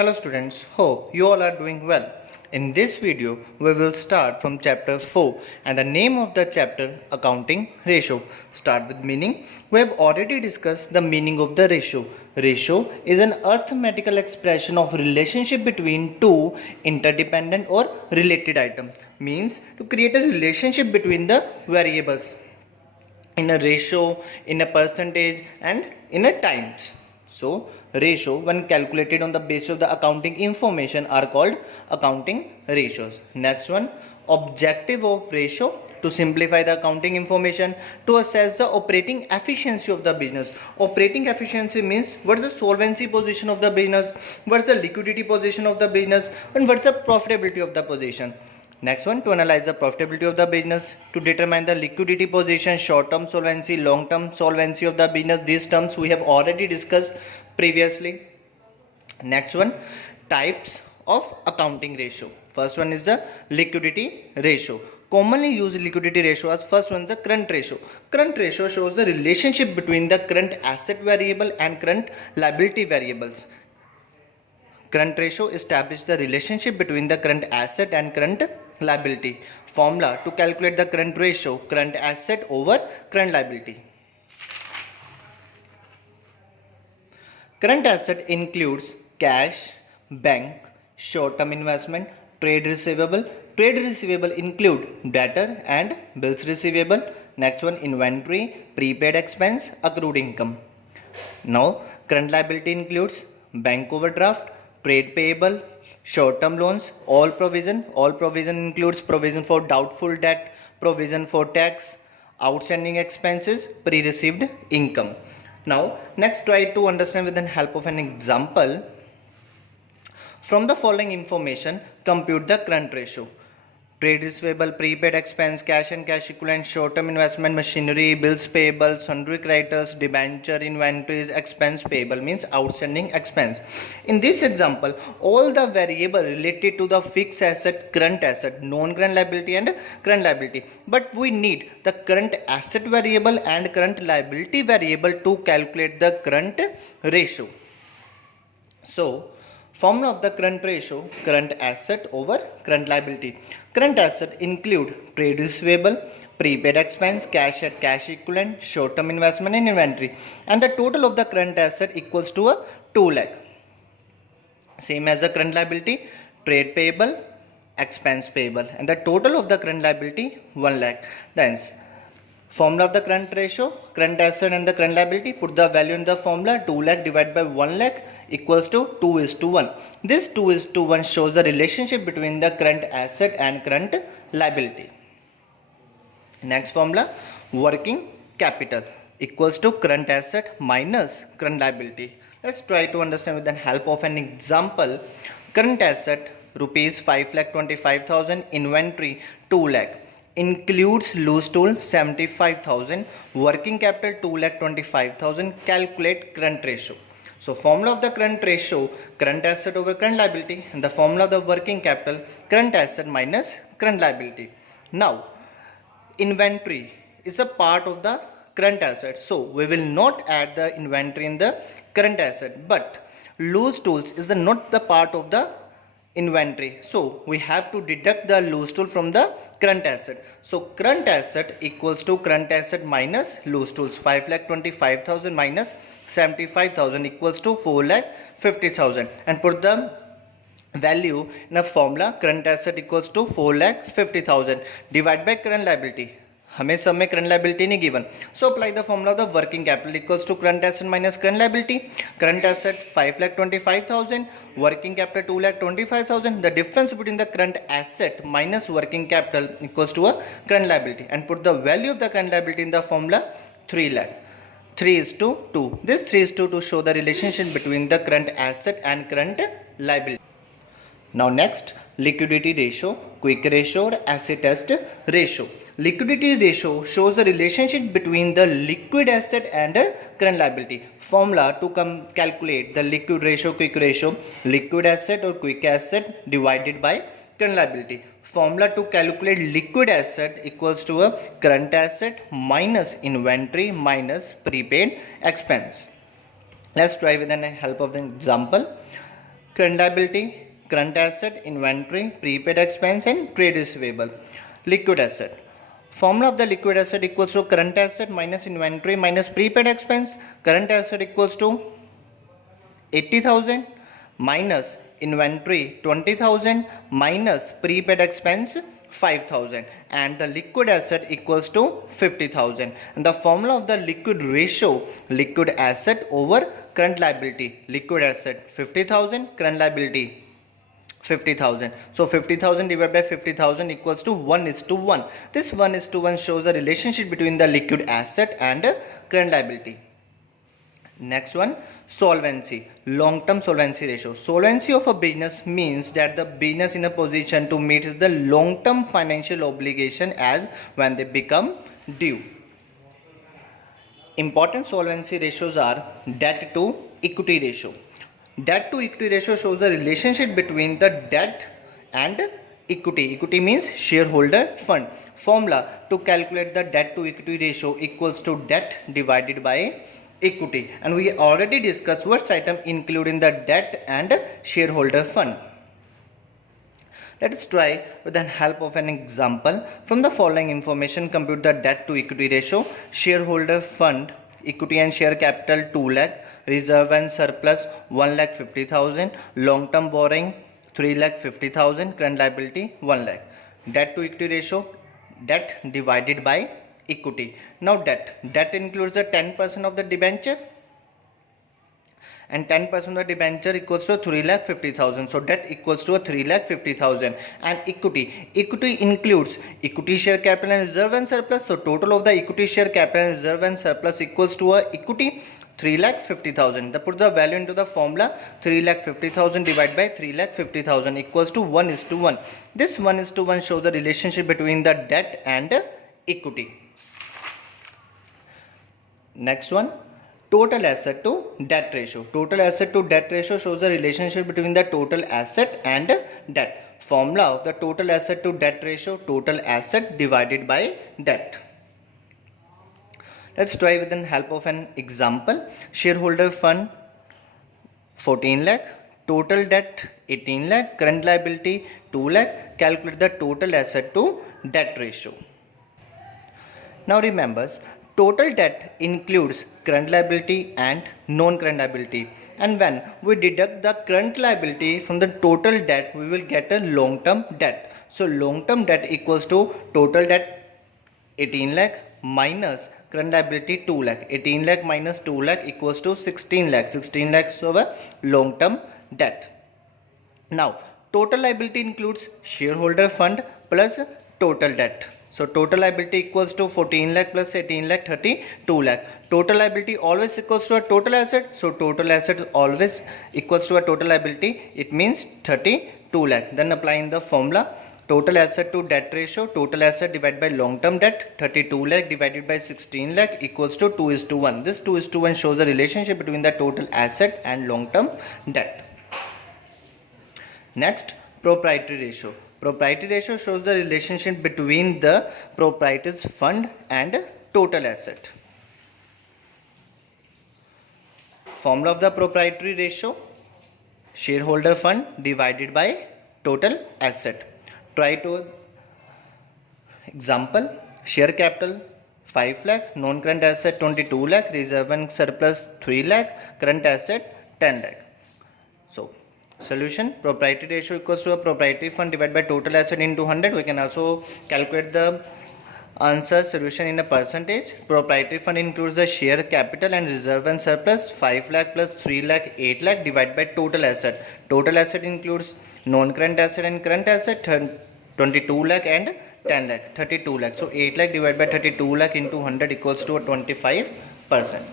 Hello students, hope you all are doing well. In this video, we will start from chapter 4 and the name of the chapter accounting ratio. Start with meaning. We have already discussed the meaning of the ratio. Ratio is an arithmetical expression of relationship between two interdependent or related items. Means to create a relationship between the variables in a ratio, in a percentage and in a times. So ratio when calculated on the basis of the accounting information are called accounting ratios. Next one, objective of ratio: to simplify the accounting information, to assess the operating efficiency of the business. Operating efficiency means what's the solvency position of the business, what's the liquidity position of the business, and what's the profitability of the position. Next one, to analyze the profitability of the business, to determine the liquidity position, short-term solvency, long-term solvency of the business. These terms we have already discussed previously. Next one, types of accounting ratio. First one is the liquidity ratio. Commonly used liquidity ratio as first one is the current ratio. Current ratio shows the relationship between the current asset variable and current liability variables. Current ratio establishes the relationship between the current asset and current liability. Formula to calculate the current ratio: current asset over current liability. Current asset includes cash, bank, short-term investment, trade receivable. Trade receivable include debtor and bills receivable. Next one, inventory, prepaid expense, accrued income. Now current liability includes bank overdraft, trade payable, short-term loans, all provision. All provision includes provision for doubtful debt, provision for tax, outstanding expenses, pre-received income. Now next, try to understand with the help of an example. From the following information, compute the current ratio: trade receivable, prepaid expense, cash and cash equivalent, short-term investment, machinery, bills payable, sundry creditors, debenture, inventories, expense payable means outstanding expense. In this example, all the variable related to the fixed asset, current asset, non-current liability and current liability. But we need the current asset variable and current liability variable to calculate the current ratio. So formula of the current ratio: current asset over current liability. Current asset include trade receivable, prepaid expense, cash and cash equivalent, short-term investment and inventory. And the total of the current asset equals to a 2 lakh. Same as the current liability: trade payable, expense payable. And the total of the current liability 1 lakh. Thence formula of the current ratio: current asset and the current liability. Put the value in the formula: 2 lakh divided by 1 lakh equals to 2:1. This 2:1 shows the relationship between the current asset and current liability. Next formula: working capital equals to current asset minus current liability. Let's try to understand with the help of an example. Current asset rupees 5,25,000, inventory 2 lakh, includes loose tool 75,000, working capital 2,25,000. Calculate current ratio. So formula of the current ratio: current asset over current liability, and the formula of the working capital: current asset minus current liability. Now inventory is a part of the current asset, so we will not add the inventory in the current asset. But loose tools is not the part of the inventory, so we have to deduct the loose tool from the current asset. So current asset equals to current asset minus loose tools. 5,25,000 minus 75,000 equals to 4,50,000, and put the value in a formula: current asset equals to 4,50,000 divided by current liability. हमें सब में current liability नहीं given, so apply the formula of the working capital equals to current asset minus current liability. Current asset 5,25,000, working capital 2,25,000. The difference between the current asset minus working capital equals to a current liability, and put the value of the current liability in the formula 3 lakh. 3:2. This 3:2 show the relationship between the current asset and current liability. Now next, liquidity ratio, quick ratio or acid test ratio. Liquidity ratio shows the relationship between the liquid asset and current liability. Formula to calculate the liquid ratio, quick ratio: liquid asset or quick asset divided by current liability. Formula to calculate liquid asset equals to a current asset minus inventory minus prepaid expense. Let's try with the help of the example. current liability, current asset, inventory, prepaid expense and trade receivable. Liquid asset. Formula of the liquid asset equals to current asset minus inventory minus prepaid expense. Current asset equals to 80,000 minus inventory 20,000 minus prepaid expense 5,000, and the liquid asset equals to 50,000. And the formula of the liquid ratio, liquid asset over current liability. Liquid asset 50,000, current liability 50,000. So 50,000 divided by 50,000 equals to 1:1. This 1:1 shows the relationship between the liquid asset and current liability. Next one, solvency, long-term solvency ratio. Solvency of a business means that the business in a position to meet the long-term financial obligation as when they become due. Important solvency ratios are debt to equity ratio. Debt to equity ratio shows the relationship between the debt and equity. Equity means shareholder fund. Formula to calculate the debt to equity ratio equals to debt divided by equity, and we already discussed which item including the debt and shareholder fund. Let us try with the help of an example. From the following information, compute the debt to equity ratio. Shareholder fund, equity and share capital 2 lakh, reserve and surplus 1,50,000, long term borrowing 3,50,000, current liability 1 lakh. Debt to equity ratio, debt divided by equity. Now debt includes the 10% of the debenture, and 10% of the debenture equals to 3,50,000. So debt equals to 3,50,000. And equity includes equity share capital and reserve and surplus. So total of the equity share capital and reserve and surplus equals to equity 3,50,000. Put the value into the formula. 3,50,000 divided by 3,50,000 equals to 1:1. This 1:1 shows the relationship between the debt and equity. Next one, total asset to debt ratio. Total asset to debt ratio shows the relationship between the total asset and debt. Formula of the total asset to debt ratio, total asset divided by debt. Let's try with the help of an example. Shareholder fund 14 lakh, total debt 18 lakh, current liability 2 lakh. Calculate the total asset to debt ratio. Now remember, total debt includes current liability and non-current liability, and when we deduct the current liability from the total debt, we will get a long-term debt. So long-term debt equals to total debt 18 lakh minus current liability 2 lakh. 18 lakh minus 2 lakh equals to 16 lakh. 16 lakhs of a long-term debt. Now total liability includes shareholder fund plus total debt. So total liability equals to 14 lakh plus 18 lakh 32 lakh. Total liability always equals to a total asset. So total asset always equals to a total liability. It means 32 lakh. Then applying the formula, total asset to debt ratio, total asset divided by long term debt, 32 lakh divided by 16 lakh equals to 2:1. This 2:1 shows the relationship between the total asset and long term debt. Next, proprietary ratio. Proprietary ratio shows the relationship between the proprietor's fund and total asset. Formula of the proprietary ratio, shareholder fund divided by total asset. Try to example, share capital 5 lakh, non-current asset 22 lakh, reserve and surplus 3 lakh, current asset 10 lakh. So solution, proprietary ratio equals to a proprietary fund divided by total asset into 100. We can also calculate the answer solution in a percentage. Proprietary fund includes the share capital and reserve and surplus 5 lakh plus 3 lakh 8 lakh divided by total asset. Total asset includes non-current asset and current asset 22 lakh and 10 lakh 32 lakh. So 8 lakh divided by 32 lakh into 100 equals to a 25%.